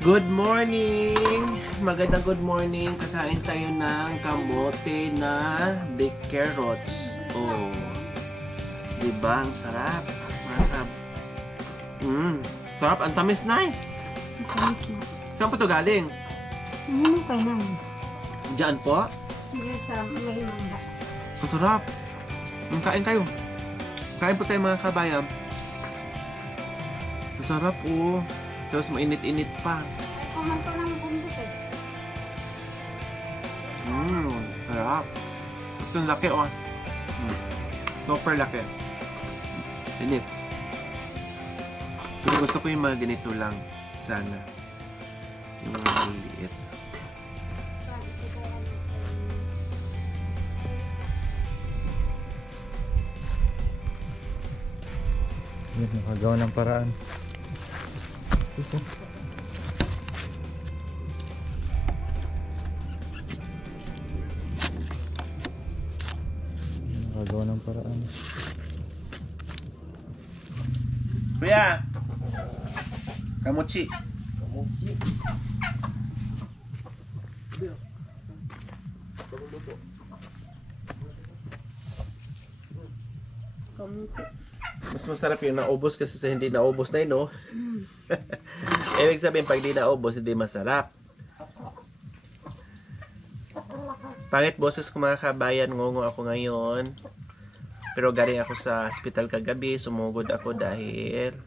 Good morning! Magandang good morning. Kakain tayo ng kamote na baked carrots. Oh. Diba? Ang sarap. Marap. Sarap. Ang tamis na eh. Saan po ito galing? Ano kayo naman? Diyan po? Diyan sa Mahinanda. Ang sarap. Kain kayo. Kain po tayo mga kabayan. Ang sarap oh. Tapos mainit-init pa. Kuman ko lang kumbit eh. Sarap. Ito ang laki oh. Super laki. Init. Pero gusto ko yung mga ganito lang. Sana. Yung mga maliit. Nakagawa ng paraan. Nakagawa ng paraan. Kuya! Kamochi. Kamochi. Mas masarap yung naubos kasi sa hindi naubos na yun, no? Ibig sabihin, pag di naubos, hindi masarap. Pangit boses ko mga kabayan, ngungo ako ngayon. Pero galing ako sa hospital kagabi, sumugod ako dahil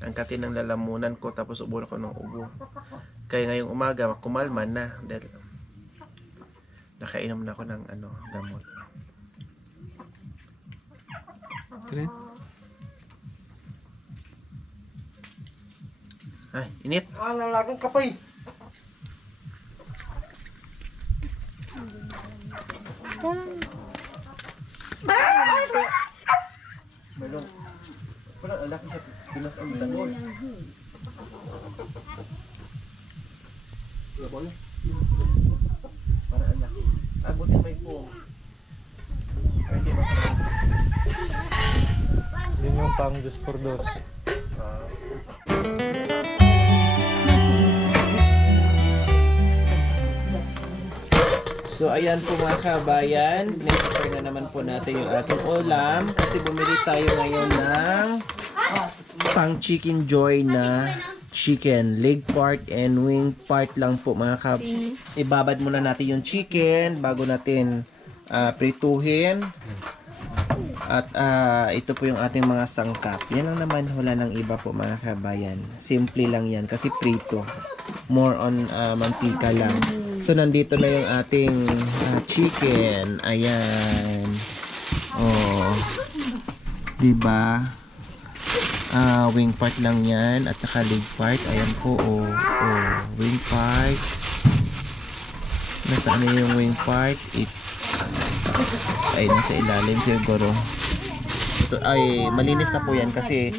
ang kati ng lalamunan ko, tapos ubo ako ng ubo. Kaya ngayong umaga, kumalman na dahil nakainom na ako ng gamot. Okay. Ay, init. Nalagang kapay. Melong. Parang ang laki sa Pinas ang tanol. Wala ba? Parang ang laki. Buti may po. Pwede ba? Yun yung pang Diyos por dos. So ayan po mga kabayan, prepare na naman po natin yung ating ulam kasi bumili tayo ngayon ng pang chicken joy na chicken, leg part and wing part lang po mga kabs. Ibabad muna natin yung chicken bago natin prituhin. At ito po yung ating mga sangkap. Yan lang naman, wala nang iba po mga kabayan. Simple lang yan kasi prito. More on mantika lang. So nandito na yung ating chicken. Ayan. Oh. 'Di ba? Wing part lang 'yan at saka leg part. Ayan po oh. Wing part. Nasaan na yung wing part? Ay nasa ilalim siguro. Ito ay malinis na po 'yan kasi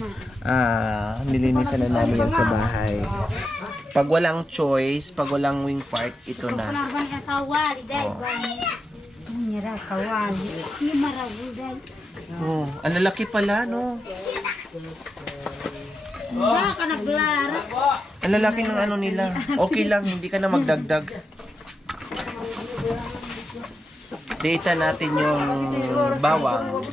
nilinisan na namin yan sa bahay. Pag walang choice, pag walang wing part, ito na. Oh, ang lalaki pala, no? Ang lalaki ng ano nila. Okay lang, hindi ka na magdagdag. Data natin yung bawang.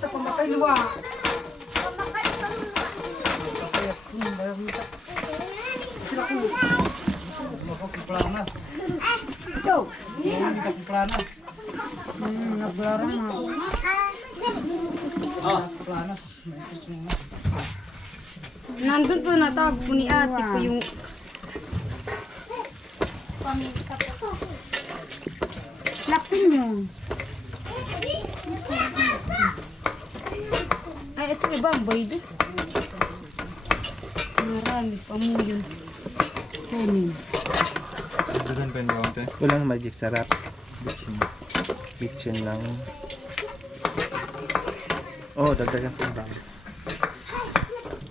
Nandun po natawag po ni ate ko yung lapin yun. Ay, ito iba ang baydo. Marami pa mo yun. Kunin. Dagan pa yung bawang tayo. Walang magic sarap. Kitchen lang. Oh, dagdagan pa ba?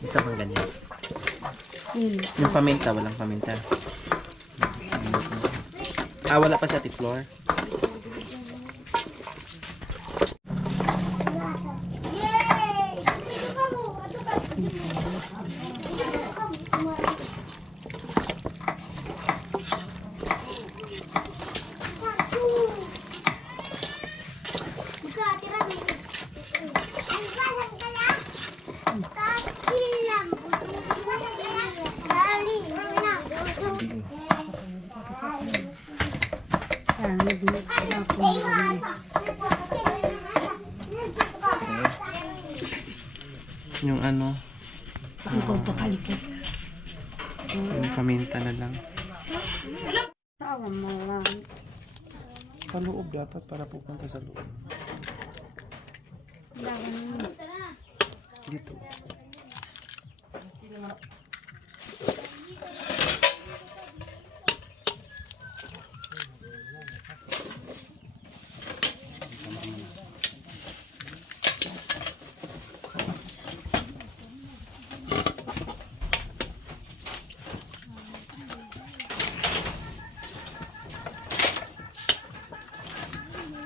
Isa pang ganyan. Yung paminta, walang paminta. Wala pa sa floor. puno. Yung ano, Ikaw pakalikot. yung paminta na lang. Tawa mo lang. Sa loob dapat para pupunta sa loob. Dito.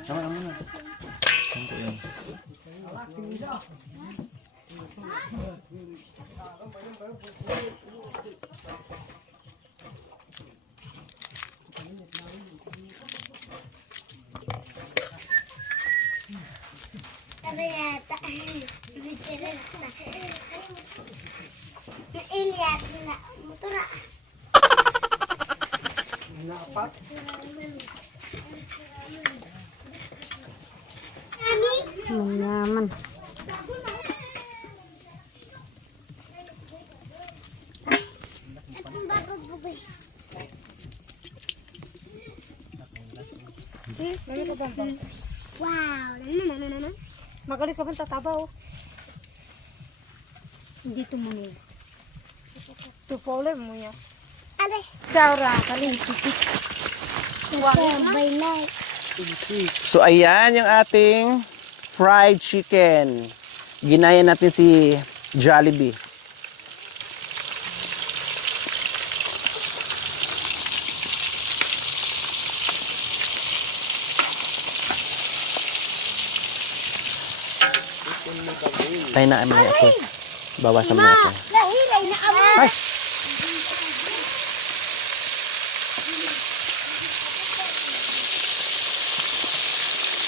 Tama na muna. Saan ko yun? Manyaman. Wow. Magaling ka ba tatabaw? Dito mo niya. Tupole mo ya. Abe. Cara, kalimpitik. By night. So ayan yung ating fried chicken. Ginaya natin si Jollibee. Tayo na mo ako. Bawasan mo ako. Nahilay na amo. Ay!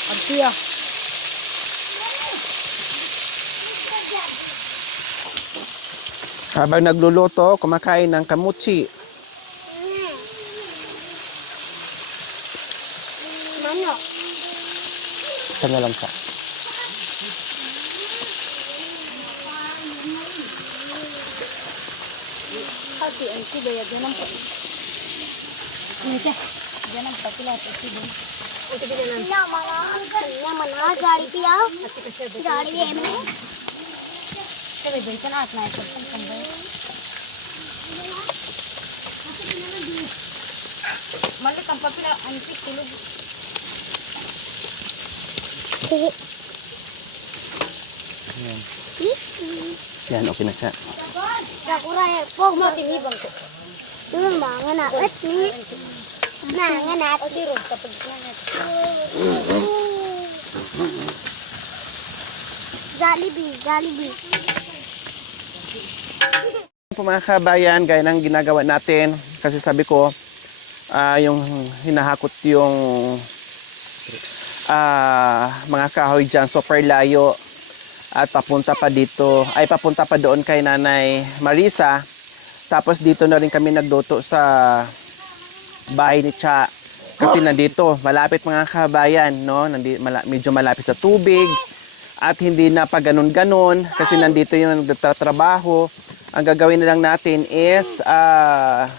Agtiya. Habang nagluluto, kumakain ng kamuchi. Mano. Saan na lang siya? Ati, ang kubaya, ganang pa. Ano siya? Ganang pa pila, ito ba? O, sige na lang. Na mana गाड़ी पे आओ गाड़ी में Sabi, doon ka na at naipag ang kambay. Malik ang papila, antik, tulog. Yan, okay na siya. Sakura ya pog mo tinibang ko dun mga na at ni mga na O, tiro, kapag nangat. Jollibee Po mga kabayan, gaya ng ginagawa natin, kasi sabi ko, yung hinahakot yung mga kahoy dyan, super layo, at papunta pa dito, ay papunta pa doon kay Nanay Marisa. Tapos dito na rin kami nagluto sa bahay ni Cha. Kasi nandito, malapit mga kabayan, no? Medyo malapit sa tubig. At hindi na pa ganun-ganun kasi nandito yung nagtatrabaho. Ang gagawin na lang natin is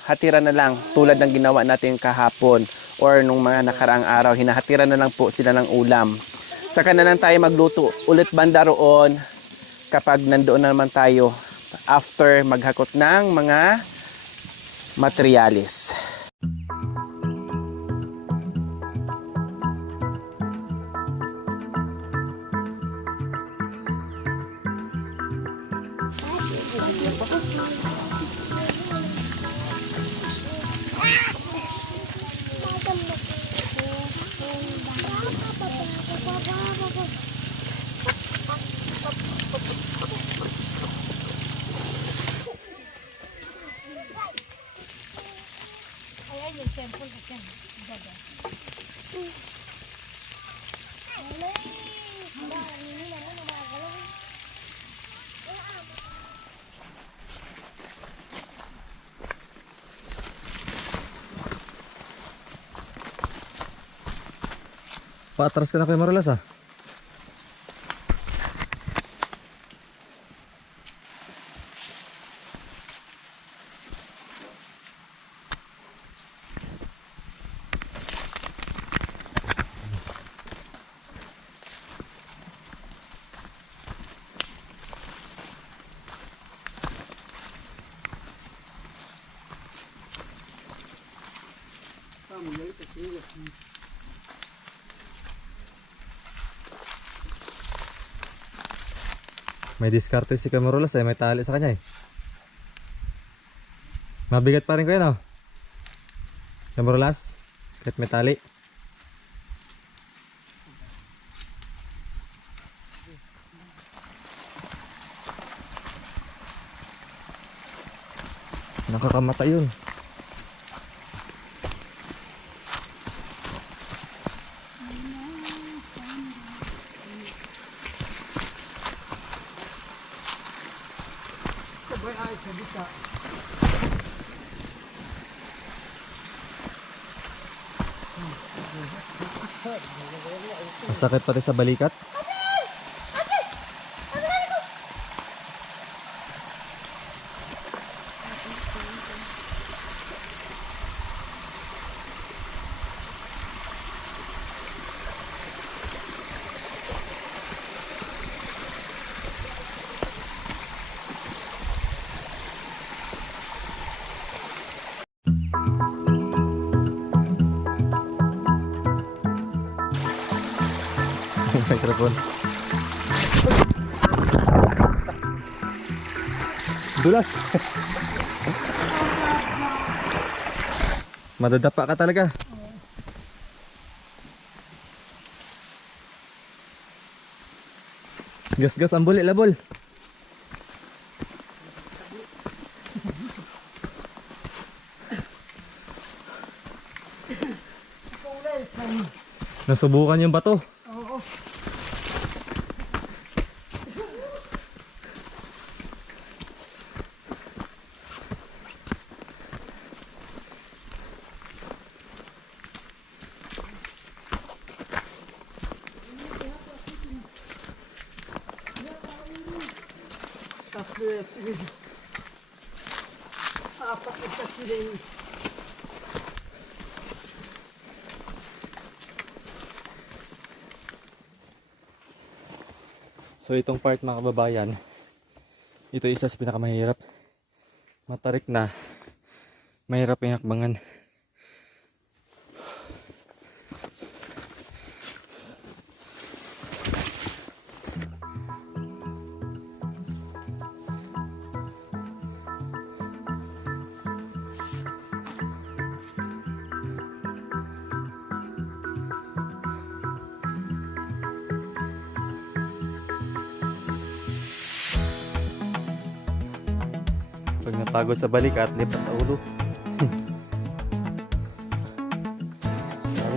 hatira na lang tulad ng ginawa natin kahapon or nung mga nakaraang araw. Hinahatira na lang po sila ng ulam. Saka na lang tayo magluto ulit banda roon kapag nandoon na naman tayo after maghakot ng mga materialis. Paatras ka na kay Maralas ah. May diskarte si Camarolas eh, may tali sa kanya eh. Mabigat pa rin ko yan oh. Camarolas, kahit may tali. Nakakamata yun. Sakit pati sa balikat. Microphone. Dulas. Madadapa ka talaga. Gas-gas ang buli, labol. Nasubukan yung bato. So itong part mga kababayan, ito isa sa pinakamahirap. Matarik na, mahirap yung hakbangan. Pag napagod sa balikat, lipat sa ulo.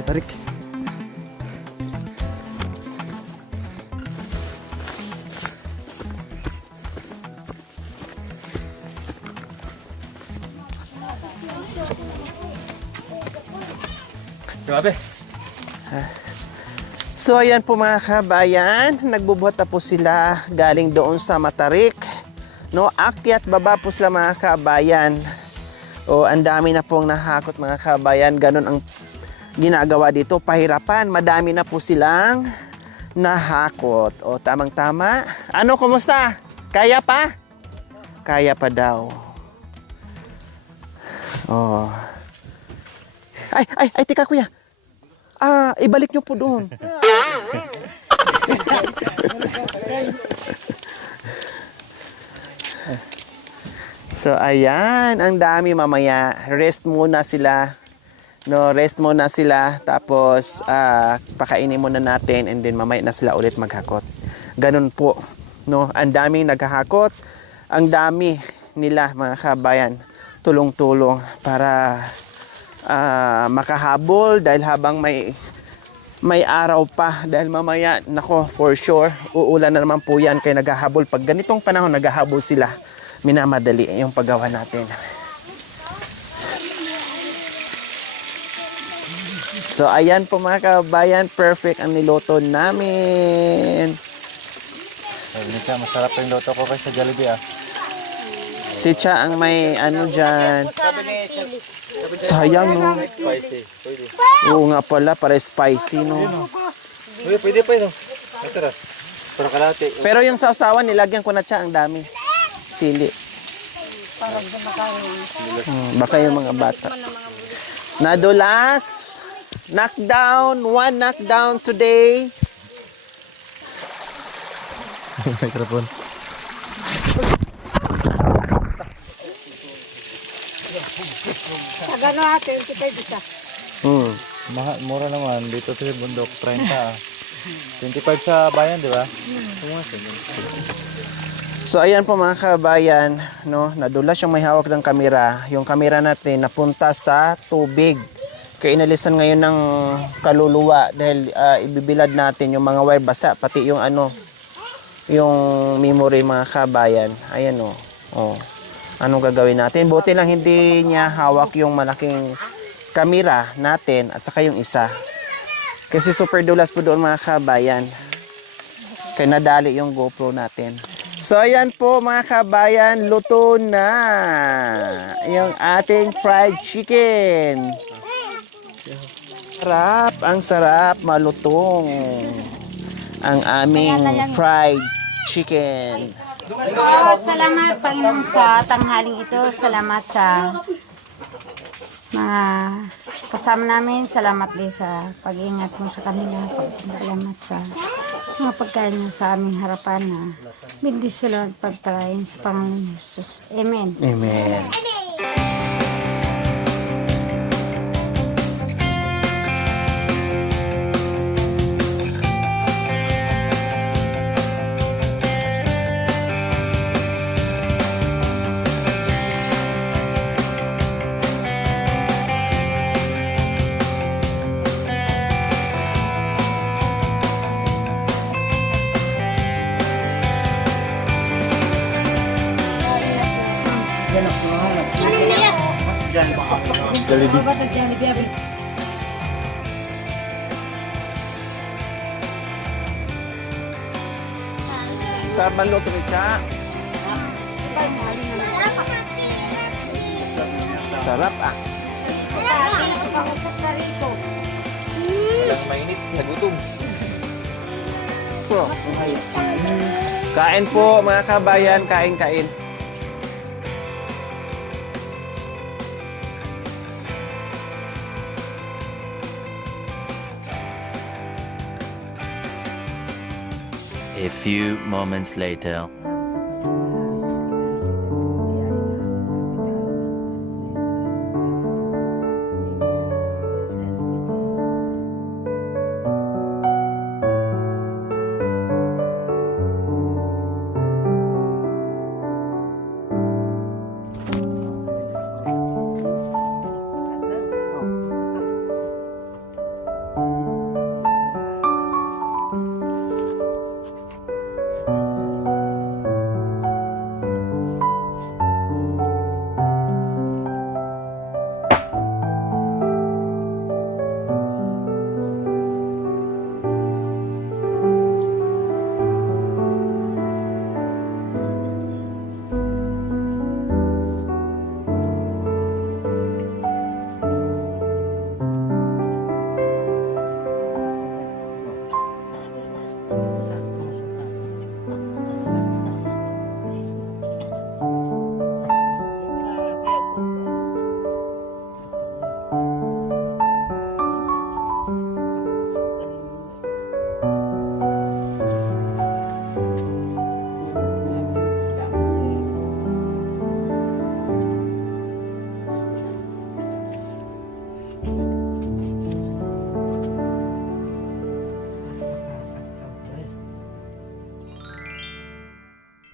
Tarik. Grabe. So ayan po mga kabayan, nagbubuhat na po sila galing doon sa Matarik. No, akyat baba po sila mga kabayan. O ang dami na pong nahakot mga kabayan. Ganon ang ginagawa dito, pahirapan. Madami na po silang nahakot. O tamang-tama. Ano, kumusta? Kaya pa? Kaya pa daw. Oh. Ay, tika kuya. Ibalik nyo po doon. So ayan, ang dami mamaya. Rest muna sila. No, rest muna sila tapos pakainin muna natin and then mamaya na sila ulit maghakot. Ganun po. No, ang daming naghahakot. Ang dami nila mga kabayan. Tulong-tulong para makahabol dahil habang may araw pa dahil mamaya nako for sure uulan na naman po yan kaya naghahabol. Pag ganitong panahon naghahabol sila. Minamadali yung paggawa natin. So, ayan po mga kabayan, perfect ang niluto namin. Sabi ni Cha, masarap yung luto ko kaysa Jollibee ah. Si Cha ang may ano dyan. Sayang, no? Spicy. Pwede. Oo nga pala, para spicy, no? Pwede pa yun. Ito na. Para kalate. Pero yung sausawan, nilagyan ko na Cha, ang dami. Sili. Baka yung mga bata. Nadulas. Knockdown. 1 knockdown today. Microphone. Sa gano'n natin, kita isa. Mura naman. Dito sa bundok, 30 ah. 25 sa bayan, di ba? So ayan po mga kabayan, no, nadulas yung may hawak ng kamera. Yung kamera natin napunta sa tubig. Kaya inalisan ngayon ng kaluluwa dahil ibibilad natin yung mga wire basa, pati yung ano, yung memory mga kabayan. Ayan o. Oh. Anong gagawin natin? Buti lang hindi niya hawak yung malaking kamera natin at saka yung isa. Kasi super dulas po doon mga kabayan. Kaya nadali yung GoPro natin. So ayan po mga kabayan, luto na yung ating fried chicken. Sarap, ang sarap, malutong ang aming fried chicken. Salamat Panginoon sa tanghaling ito. Salamat sa mga kasama namin. Salamat din sa pag-ingat mo sa kanila. Salamat sa mga pagkain mo sa aming harapan na bindisyon at pagpalain sa Panginoon Jesus. Amen. Amen. Jollibee. Sarap ang luto ni Cha. Sarap ah. Walang mainit. Nagutom. Po. Kain po mga kabayan, kain. A few moments later.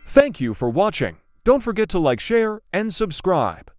Thank you for watching. Don't forget to like, share, and subscribe.